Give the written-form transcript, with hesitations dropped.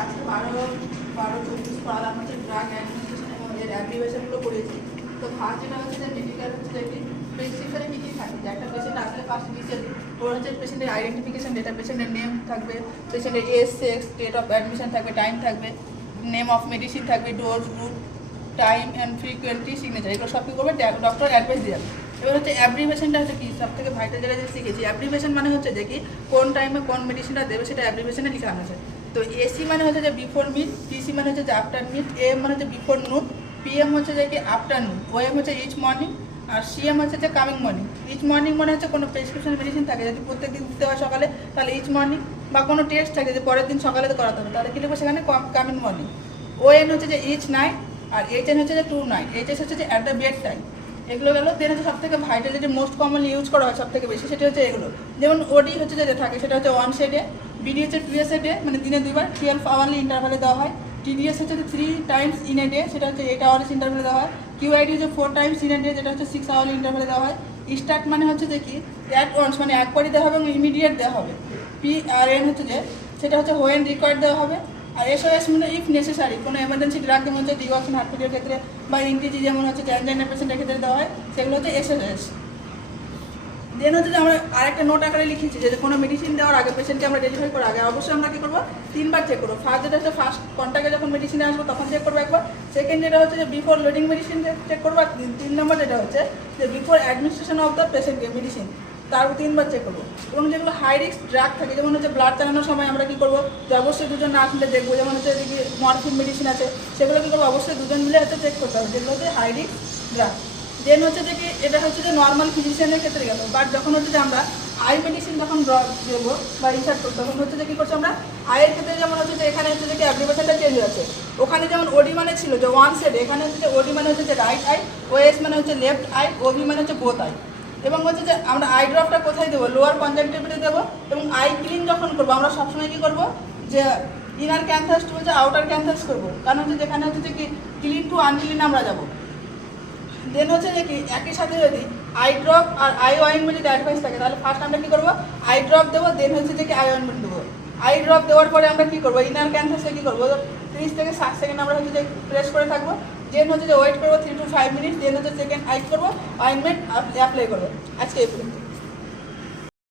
আজকে 12-24 পড়ালাম হচ্ছে drug administration এবং এর অ্যাপ্লিকেশনগুলো করেছি। তো ফার্স্ট যেটা হচ্ছে যে মেডিকেল হচ্ছে যে একটি প্রেসক্রিপশনে কী কী থাকে, যে একটা পেশেন্ট আসলে ফার্স্ট ইনিশিয়ালি ওর হচ্ছে পেশেন্টের আইডেন্টিফিকেশন ডেটা, পেশেন্টের নেম থাকবে, পেশেন্টের age, sex, date of admission থাকবে, টাইম থাকবে, নেম অফ মেডিসিন থাকবে, dose, route, time and frequency, signature, এগুলো সব কী করবে ডক্টর অ্যাডভাইস দিয়ে যাবে। এবার হচ্ছে অ্যাব্রিভেশনটা হচ্ছে কি সব থেকে ভাইটাল যেটা শিখেছি। অ্যাব্রিভেশন মানে হচ্ছে যে কি কোন টাইমে কোন মেডিসিনটা দেবে সেটা অ্যাব্রিভেশনে লিখানো আছে। তো এসি মানে হচ্ছে যে বিফোর মিড, টিসি মানে হচ্ছে যে আফটার মিড, এএম মানে হচ্ছে বিফোর নুন, পিএম হচ্ছে যে কি আফটারনুন, ওএম হচ্ছে ইচ মর্নিং, আর সিএম হচ্ছে যে কামিং মর্নিং। ইচ মর্নিং মানে হচ্ছে কোনো প্রেসক্রিপশন মেডিসিন থাকে যদি প্রত্যেক দিন দিতে হয় সকালে, তাহলে ইচ মর্নিং, বা কোনো টেস্ট থাকে যে পরের দিন সকালে তো করাতে হবে, তাহলে কী লিখবো সেখানে কামিং মর্নিং। ওএন হচ্ছে যে ইচ নাইট, আর এইচএন হচ্ছে যে টু নাইট, এইচএস হচ্ছে যে অ্যাট দ্য বেড টাইম। এগুলো গেলো। দেন হচ্ছে সব থেকে ভাইটাল যেটা মোস্ট কমনলি ইউজ করা হয় সব থেকে বেশি, সেটা হচ্ছে এগুলো। যেমন ওডি হচ্ছে যেটা থাকে সেটা হচ্ছে 1 ডে, বিডি হচ্ছে 2 ডে, মানে দিনে 2বার 12 আওয়ারলি ইন্টারভ্যালে দেওয়া হয়। টিডিএস হচ্ছে 3 টাইমস ইন এ ডে, সেটা হচ্ছে 8 আওয়ার্স ইন্টারভ্যালে দেওয়া হয়। কিউআইডি হচ্ছে 4 টাইমস ইন এ ডে, যেটা হচ্ছে 6 আওয়ারলি ইন্টারভ্যালে দেওয়া হয়। স্টার্ট মানে হচ্ছে যে কি অ্যাট ওয়ান্স, মানে একবারই দেওয়া হবে এবং ইমিডিয়েট দেওয়া হবে। পিআরএন হচ্ছে যে সেটা হচ্ছে হোয়েন রিকোয়ার্ড দেওয়া হবে। আর এসওএস মানে ইফ নেসেসারি, কোনো এমার্জেন্সি ড্রাগ যেমন হচ্ছে ডিওক্সিন হার্টফেটের ক্ষেত্রে, বা ইনটিজি যেমন হচ্ছে ট্যানজাইনা পেশেন্টের ক্ষেত্রে দেওয়া হয়, সেগুলো হচ্ছে এসওএস। দেন হচ্ছে যে আমরা আরেকটা নোট আকারে লিখেছি যে কোনো মেডিসিন দেওয়ার আগে পেশেন্টকে আমরা ডেলিভারি করার আগে অবশ্যই আমরা কী করবো 3বার চেক করবো। ফার্স্ট যেটা হচ্ছে ফার্স্ট কন্ট্যাক্টে যখন মেডিসিনে আসবো তখন চেক করবো একবার। সেকেন্ড যেটা হচ্ছে যে বিফোর লোডিং মেডিসিন চেক করবো। আর 3 নম্বর যেটা হচ্ছে যে বিফোর অ্যাডমিনিস্ট্রেশন অফ দ্য পেশেন্টকে মেডিসিন, তার 3বার চেক করবো। এবং যেগুলো হাই রিস্ক ড্রাগ থাকে, যেমন হচ্ছে ব্লাড চালানোর সময় আমরা কী করবো যে অবশ্যই দুজন নার্স মিলে দেখবো। যেমন হচ্ছে যে মরফিন মেডিসিন আছে, সেগুলো কী করবো অবশ্যই দুজন মিলে হচ্ছে চেক করতে হবে, যেগুলো হচ্ছে হাই রিস্ক ড্রাগ। দেন হচ্ছে যে কি এটা হচ্ছে যে নর্মাল ফিজিশিয়ানের ক্ষেত্রে গেল। বাট যখন হচ্ছে যে আমরা আই মেডিসিন যখন দেবো বা ইনসার্ট করবো, তখন হচ্ছে যে কী করছি আমরা আয়ের ক্ষেত্রে, যেমন হচ্ছে যে এখানে হচ্ছে যে কি অ্যাপ্লিকেশনটা চেঞ্জ হয়েছে। ওখানে যেমন ওডি মানে ছিল যে 1 সাইড, এখানে হচ্ছে যে ওডি মানে হচ্ছে যে রাইট আই, ওএস মানে হচ্ছে লেফট আই, ওভি মানে হচ্ছে বোথ আই। এবং হচ্ছে যে আমরা আই ড্রপটা কোথায় দেবো, লোয়ার কনজাংটিভিতে দেবো। এবং আই ক্লিন যখন করবো আমরা সবসময় কী করবো যে ইনার ক্যান্থাস টু হচ্ছে আউটার ক্যান্থাস করবো, কারণ হচ্ছে যেখানে হচ্ছে যে কি ক্লিন টু আনক্লিন আমরা যাবো। দেন হচ্ছে যে কি একই সাথে যদি আই ড্রপ আর আই অয়েনমেন্ট যদি অ্যাডভাইস থাকে, তাহলে ফার্স্ট আমরা কী করবো আই ড্রপ দেবো। দেন হচ্ছে যে কি আই অয়েনমেন্ট দেবো। আই ড্রপ দেওয়ার পরে আমরা কী করবো ইনার ক্যান্থাসে কী করবো 30 থেকে 60 সেকেন্ড আমরা হচ্ছে যে প্রেস করে থাকবো। দেন হচ্ছে যে ওয়েট করবো 3 to 5 মিনিট। দেন হচ্ছে সেকেন্ড আই করবো অয়েনমেন্ট অ্যাপ্লাই করবো। আজকে এই পর্যন্ত।